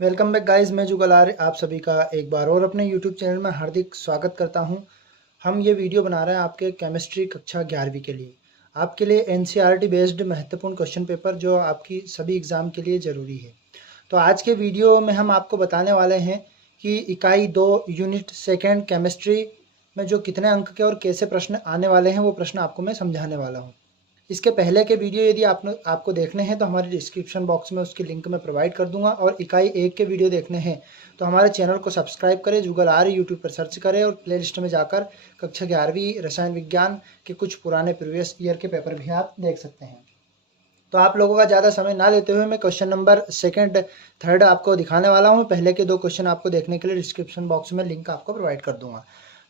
Welcome back guys, मैं जुगलार आप सभी का एक बार और अपने यूट्यूब चैनल में हार्दिक स्वागत करता हूं। हम ये वीडियो बना रहे हैं आपके केमिस्ट्री कक्षा 11वीं के लिए, आपके लिए एनसीईआरटी बेस्ड महत्वपूर्ण क्वेश्चन पेपर जो आपकी सभी एग्ज़ाम के लिए ज़रूरी है। तो आज के वीडियो में हम आपको बताने वाले हैं कि इकाई 2 यूनिट सेकेंड केमिस्ट्री में जो कितने अंक के और कैसे प्रश्न आने वाले हैं वो प्रश्न आपको मैं समझाने वाला हूँ। इसके पहले के वीडियो यदि आपको देखने हैं तो हमारे डिस्क्रिप्शन बॉक्स में उसकी लिंक मैं प्रोवाइड कर दूंगा, और इकाई 1 के वीडियो देखने हैं तो हमारे चैनल को सब्सक्राइब करें, जुगलार यूट्यूब पर सर्च करें और प्लेलिस्ट में जाकर कक्षा 11वीं रसायन विज्ञान के कुछ पुराने प्रीवियस ईयर के पेपर भी आप देख सकते हैं। तो आप लोगों का ज़्यादा समय ना लेते हुए मैं क्वेश्चन नंबर सेकंड थर्ड आपको दिखाने वाला हूँ। पहले के 2 क्वेश्चन आपको देखने के लिए डिस्क्रिप्शन बॉक्स में लिंक आपको प्रोवाइड कर दूंगा।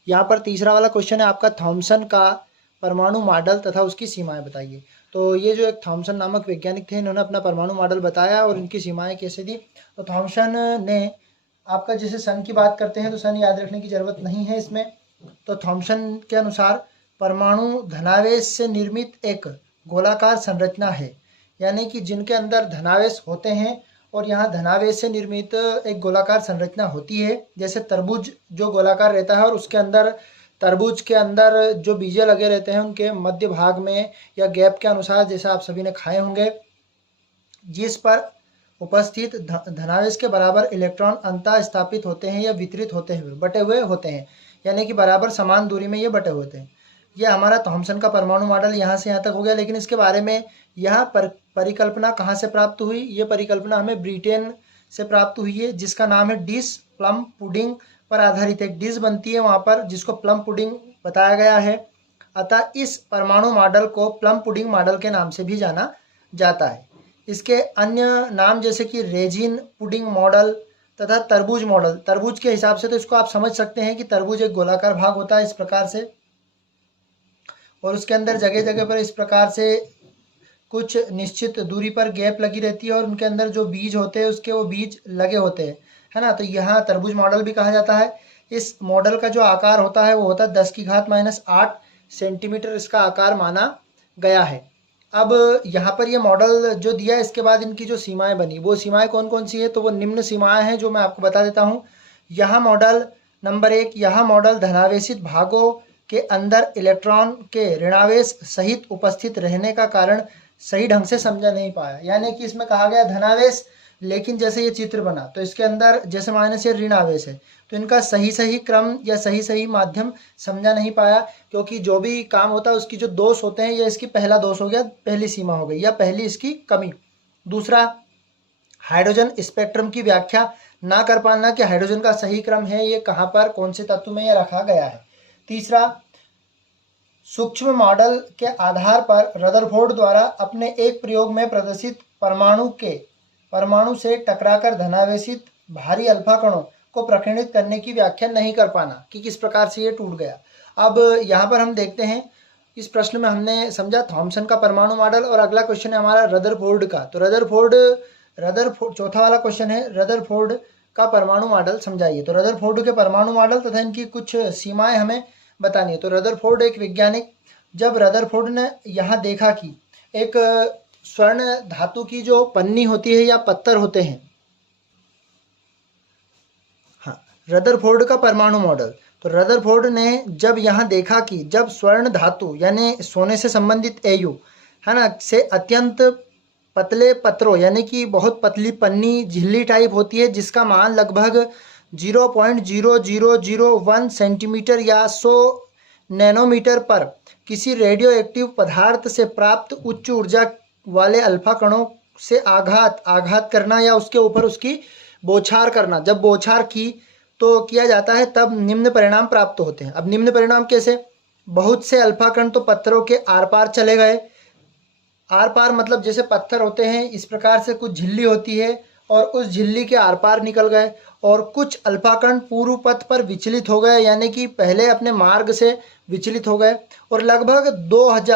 यहाँ पर तीसरा वाला क्वेश्चन है आपका, थॉमसन का परमाणु मॉडल तथा उसकी सीमाएं बताइए। तो ये जो एक थॉमसन नामक वैज्ञानिक थे, इन्होंने अपना परमाणु मॉडल बताया और इनकी सीमाएं कैसे दी। तो थॉमसन ने आपका जैसे सन की बात करते हैं तो सन याद रखने की ज़रूरत नहीं है इसमें। तो थॉमसन के अनुसार परमाणु धनावेश से निर्मित एक गोलाकार संरचना है, यानी कि जिनके अंदर धनावेश होते हैं और यहाँ धनावेश से निर्मित एक गोलाकार संरचना होती है। जैसे तरबूज जो गोलाकार रहता है और उसके अंदर तरबूज के अंदर जो बीजे लगे रहते हैं उनके मध्य भाग में या गैप के अनुसार, जैसा आप सभी ने खाए होंगे, जिस पर उपस्थित धनावेश के बराबर इलेक्ट्रॉन अंतः स्थापित होते हैं या वितरित होते हुए बटे हुए होते हैं, यानी कि बराबर समान दूरी में ये बटे होते हैं। ये हमारा थॉमसन का परमाणु मॉडल यहाँ से यहाँ तक हो गया। लेकिन इसके बारे में यहाँ परिकल्पना कहाँ से प्राप्त हुई? ये परिकल्पना हमें ब्रिटेन से प्राप्त हुई है, जिसका नाम है डिश प्लम पुडिंग पर आधारित एक डिश बनती है वहाँ पर, जिसको प्लम पुडिंग बताया गया है। अतः इस परमाणु मॉडल को प्लम पुडिंग मॉडल के नाम से भी जाना जाता है। इसके अन्य नाम जैसे कि रेजिन पुडिंग मॉडल तथा तरबूज मॉडल। तरबूज के हिसाब से तो इसको आप समझ सकते हैं कि तरबूज एक गोलाकार भाग होता है इस प्रकार से, और उसके अंदर जगह जगह पर इस प्रकार से कुछ निश्चित दूरी पर गैप लगी रहती है और उनके अंदर जो बीज होते हैं उसके वो बीज लगे होते हैं, है ना। तो यहाँ तरबूज मॉडल भी कहा जाता है। इस मॉडल का जो आकार होता है वो होता है 10⁻⁸ सेंटीमीटर इसका आकार माना गया है। अब यहाँ पर ये मॉडल जो दिया है, इसके बाद इनकी जो सीमाएं बनी, वो सीमाएं कौन कौन सी है? तो वो निम्न सीमाएं हैं जो मैं आपको बता देता हूँ। यहाँ मॉडल नंबर 1, यहाँ मॉडल धनावेशित भागों के अंदर इलेक्ट्रॉन के ऋणावेश सहित उपस्थित रहने का कारण सही ढंग से समझा नहीं पाया। यानी कि इसमें कहा गया धनावेश, लेकिन जैसे ये चित्र बना तो इसके अंदर जैसे माइनस या ऋण आवेश है, तो इनका सही सही क्रम या सही सही माध्यम समझा नहीं पाया, क्योंकि जो भी काम होता है उसकी जो दोष होते हैं, ये इसकी पहला दोष हो गया, पहली सीमा हो गई या पहली इसकी कमी। दूसरा, हाइड्रोजन स्पेक्ट्रम की व्याख्या ना कर पाना कि हाइड्रोजन का सही क्रम है ये कहाँ पर कौन से तत्व में ये रखा गया है। तीसरा, सूक्ष्म मॉडल के आधार पर रदरफोर्ड द्वारा अपने एक प्रयोग में प्रदर्शित परमाणु से टकराकर धनावेशित भारी अल्फा कणों को प्रकीर्णित करने की व्याख्या नहीं कर पाना कि किस प्रकार से ये टूट गया। अब यहाँ पर हम देखते हैं, इस प्रश्न में हमने समझा थॉमसन का परमाणु मॉडल, और अगला क्वेश्चन है हमारा रदरफोर्ड का। तो रदरफोर्ड चौथा वाला क्वेश्चन है, रदरफोर्ड का परमाणु मॉडल समझाइए। तो रदरफोर्ड के परमाणु मॉडल तथा इनकी कुछ सीमाएं हमें बतानी है। तो रदरफोर्ड एक वैज्ञानिक, जब रदरफोर्ड ने यहाँ देखा कि एक स्वर्ण धातु की जो पन्नी होती है या पत्थर होते हैं, हाँ, रदरफोर्ड का परमाणु मॉडल। तो रदरफोर्ड ने जब यहाँ देखा कि जब स्वर्ण धातु यानी सोने से संबंधित एयु, है ना, से अत्यंत पतले पत्रों यानी कि बहुत पतली पन्नी झिल्ली टाइप होती है, जिसका मान लगभग 0.0001 सेंटीमीटर या 100 नैनोमीटर पर किसी रेडियो एक्टिव पदार्थ से प्राप्त उच्च ऊर्जा वाले अल्फा कणों से आघात करना या उसके ऊपर उसकी बौछार करना, जब बौछार की तो किया जाता है तब निम्न परिणाम प्राप्त होते हैं। अब निम्न परिणाम कैसे? बहुत से अल्फा कण तो पत्थरों के आर पार चले गए। आर पार मतलब जैसे पत्थर होते हैं इस प्रकार से कुछ झिल्ली होती है और उस झिल्ली के आर पार निकल गए, और कुछ अल्फा कण पूर्व पथ पर विचलित हो गए, यानी कि पहले अपने मार्ग से विचलित हो गए, और लगभग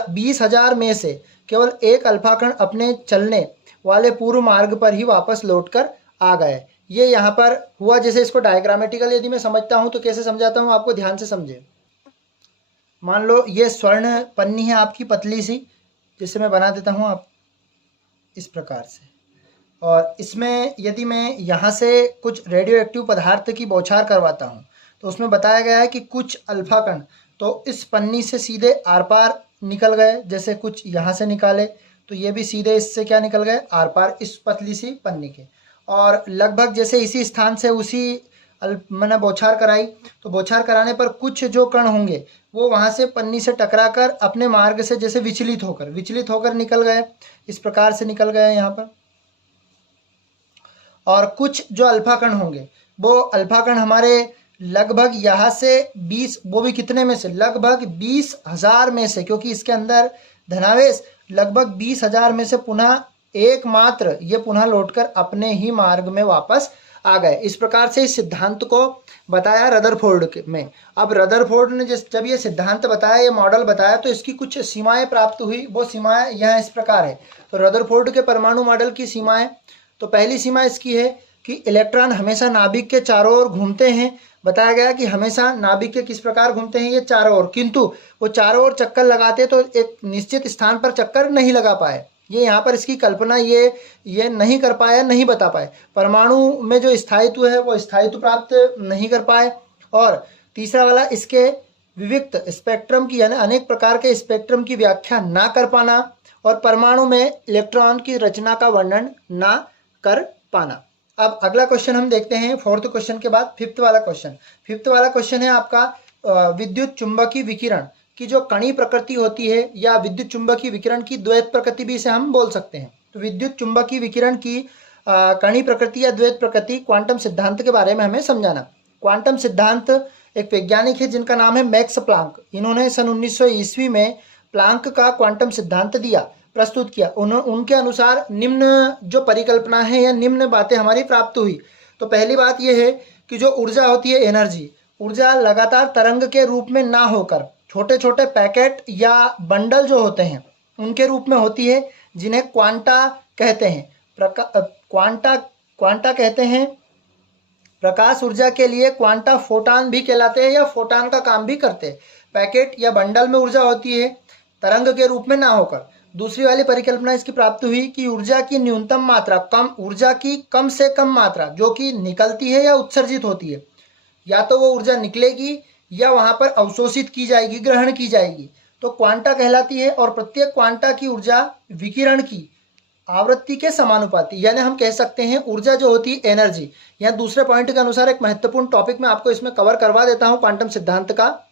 20,000 में से केवल एक अल्फा कण अपने चलने वाले पूर्व मार्ग पर ही वापस लौटकर आ गए। ये यहाँ पर हुआ। जैसे इसको डायग्रामेटिकल यदि मैं समझता हूँ तो कैसे समझाता हूँ, आपको ध्यान से समझे। मान लो ये स्वर्ण पन्नी है आपकी पतली सी, जिससे मैं बना देता हूँ आप इस प्रकार से। और इसमें यदि मैं यहाँ से कुछ रेडियो एक्टिव पदार्थ की बौछार करवाता हूँ तो उसमें बताया गया है कि कुछ अल्फा कण तो इस पन्नी से सीधे आर पार निकल गए, जैसे कुछ यहाँ से निकाले तो ये भी सीधे इससे क्या निकल गए, आर पार इस पतली सी पन्नी के। और लगभग जैसे इसी स्थान से उसी मैंने बौछार कराई तो बौछार कराने पर कुछ जो कण होंगे वो वहाँ से पन्नी से टकराकर अपने मार्ग से जैसे विचलित होकर निकल गए, इस प्रकार से निकल गए यहाँ पर। और कुछ जो अल्फा कण होंगे वो अल्फा कण हमारे लगभग यहाँ से 20, वो भी कितने में से, लगभग 20,000 में से, क्योंकि इसके अंदर धनावेश लगभग 20,000 में से पुनः एकमात्र ये पुनः लौटकर अपने ही मार्ग में वापस आ गए। इस प्रकार से इस सिद्धांत को बताया रदरफोर्ड में। अब रदरफोर्ड ने जब ये सिद्धांत बताया, ये मॉडल बताया, तो इसकी कुछ सीमाएं प्राप्त हुई। वो सीमाएं यहाँ इस प्रकार है। तो रदरफोर्ड के परमाणु मॉडल की सीमाएं, तो पहली सीमा इसकी है कि इलेक्ट्रॉन हमेशा नाभिक के चारों ओर घूमते हैं। बताया गया कि हमेशा नाभिक के किस प्रकार घूमते हैं, ये चारों ओर, किंतु वो चारों ओर चक्कर लगाते तो एक निश्चित स्थान पर चक्कर नहीं लगा पाए। ये यहाँ पर इसकी कल्पना ये नहीं कर पाए, नहीं बता पाए। परमाणु में जो स्थायित्व है वो स्थायित्व प्राप्त नहीं कर पाए। और तीसरा वाला, इसके विविक्त स्पेक्ट्रम की यानी अनेक प्रकार के स्पेक्ट्रम की व्याख्या ना कर पाना और परमाणु में इलेक्ट्रॉन की रचना का वर्णन ना कर पाना। अब अगला क्वेश्चन हम देखते हैं, फोर्थ क्वेश्चन के बाद फिफ्थ वाला क्वेश्चन। फिफ्थ वाला क्वेश्चन है आपका विद्युत चुंबकीय विकिरण की जो कणी प्रकृति होती है, या विद्युत चुंबकीय विकिरण की द्वैत प्रकृति भी इसे हम बोल सकते हैं। तो विद्युत चुंबकीय विकिरण की कणी प्रकृति या द्वैत प्रकृति क्वांटम सिद्धांत के बारे में हमें समझाना। क्वांटम सिद्धांत एक वैज्ञानिक है जिनका नाम है मैक्स प्लांक। इन्होंने सन 1900 ईस्वी में प्लांक का क्वांटम सिद्धांत प्रस्तुत किया। उनके अनुसार निम्न जो परिकल्पना है या निम्न बातें हमारी प्राप्त हुई। तो पहली बात यह है कि जो ऊर्जा होती है, एनर्जी, ऊर्जा लगातार तरंग के रूप में ना होकर छोटे छोटे पैकेट या बंडल जो होते हैं उनके रूप में होती है, जिन्हें क्वांटा कहते हैं। क्वांटा कहते हैं। प्रकाश ऊर्जा के लिए क्वांटा फोटान भी कहलाते हैं या फोटान का काम भी करते हैं। पैकेट या बंडल में ऊर्जा होती है तरंग के रूप में ना होकर। दूसरी वाली परिकल्पना इसकी प्राप्त हुई कि ऊर्जा की न्यूनतम मात्रा, ऊर्जा की कम से कम मात्रा जो कि निकलती है या उत्सर्जित होती है, या तो वो ऊर्जा निकलेगी या वहां पर अवशोषित की जाएगी, ग्रहण की जाएगी, तो क्वांटा कहलाती है। और प्रत्येक क्वांटा की ऊर्जा विकिरण की आवृत्ति के समानुपाती, यानी हम कह सकते हैं ऊर्जा जो होती है एनर्जी। यहाँ दूसरे पॉइंट के अनुसार एक महत्वपूर्ण टॉपिक मैं आपको इसमें कवर करवा देता हूँ क्वांटम सिद्धांत का।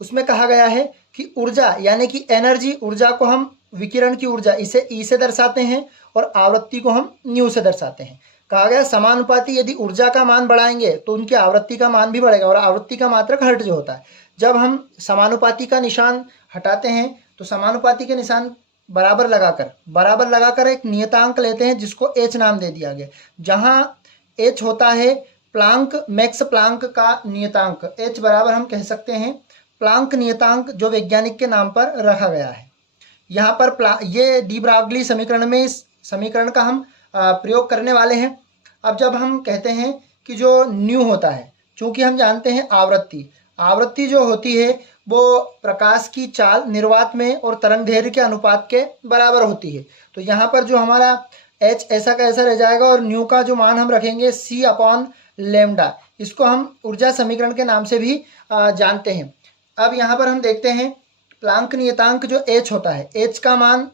उसमें कहा गया है कि ऊर्जा यानी कि एनर्जी, ऊर्जा को हम विकिरण की ऊर्जा इसे ई से दर्शाते हैं और आवृत्ति को हम न्यू से दर्शाते हैं। कहा गया समानुपाती, यदि ऊर्जा का मान बढ़ाएंगे तो उनकी आवृत्ति का मान भी बढ़ेगा। और आवृत्ति का मात्रक हर्ट्ज जो होता है, जब हम समानुपाती का निशान हटाते हैं तो समानुपाती के निशान बराबर लगाकर एक नियतांक लेते हैं जिसको एच नाम दे दिया गया। जहां एच होता है प्लांक, मैक्स प्लांक का नियतांक, एच बराबर हम कह सकते हैं प्लांक नियतांक, जो वैज्ञानिक के नाम पर रखा गया है। यहाँ पर ये डी ब्रागली समीकरण में इस समीकरण का हम प्रयोग करने वाले हैं। अब जब हम कहते हैं कि जो न्यू होता है, चूंकि हम जानते हैं आवृत्ति जो होती है वो प्रकाश की चाल निर्वात में और तरंग दैर्घ्य के अनुपात के बराबर होती है। तो यहाँ पर जो हमारा एच ऐसा का ऐसा रह जाएगा और न्यू का जो मान हम रखेंगे c/λ। इसको हम ऊर्जा समीकरण के नाम से भी जानते हैं। अब यहाँ पर हम देखते हैं प्लांक नियतांक जो h होता है, h का मान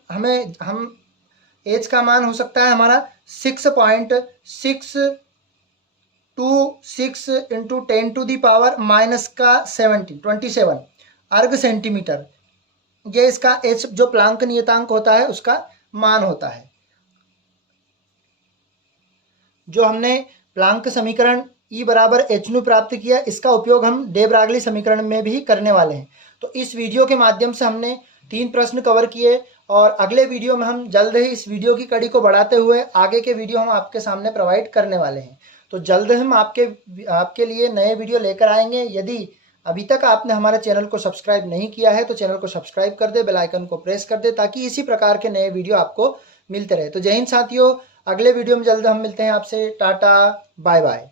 h का मान हो सकता है हमारा 6.626 इंटू 10⁻⁻⁻27 अर्ग सेंटीमीटर। ये इसका h जो प्लांक नियतांक होता है उसका मान होता है। जो हमने प्लांक समीकरण E बराबर hν प्राप्त किया, इसका उपयोग हम डे ब्रागली समीकरण में भी करने वाले हैं। तो इस वीडियो के माध्यम से हमने 3 प्रश्न कवर किए और अगले वीडियो में हम जल्द ही इस वीडियो की कड़ी को बढ़ाते हुए आगे के वीडियो हम आपके सामने प्रोवाइड करने वाले हैं। तो जल्द हम आपके लिए नए वीडियो लेकर आएंगे। यदि अभी तक आपने हमारे चैनल को सब्सक्राइब नहीं किया है तो चैनल को सब्सक्राइब कर दे, बेल आइकन को प्रेस कर दे, ताकि इसी प्रकार के नए वीडियो आपको मिलते रहे। तो जय हिंद साथियों, अगले वीडियो में जल्द हम मिलते हैं आपसे। Tata, bye bye.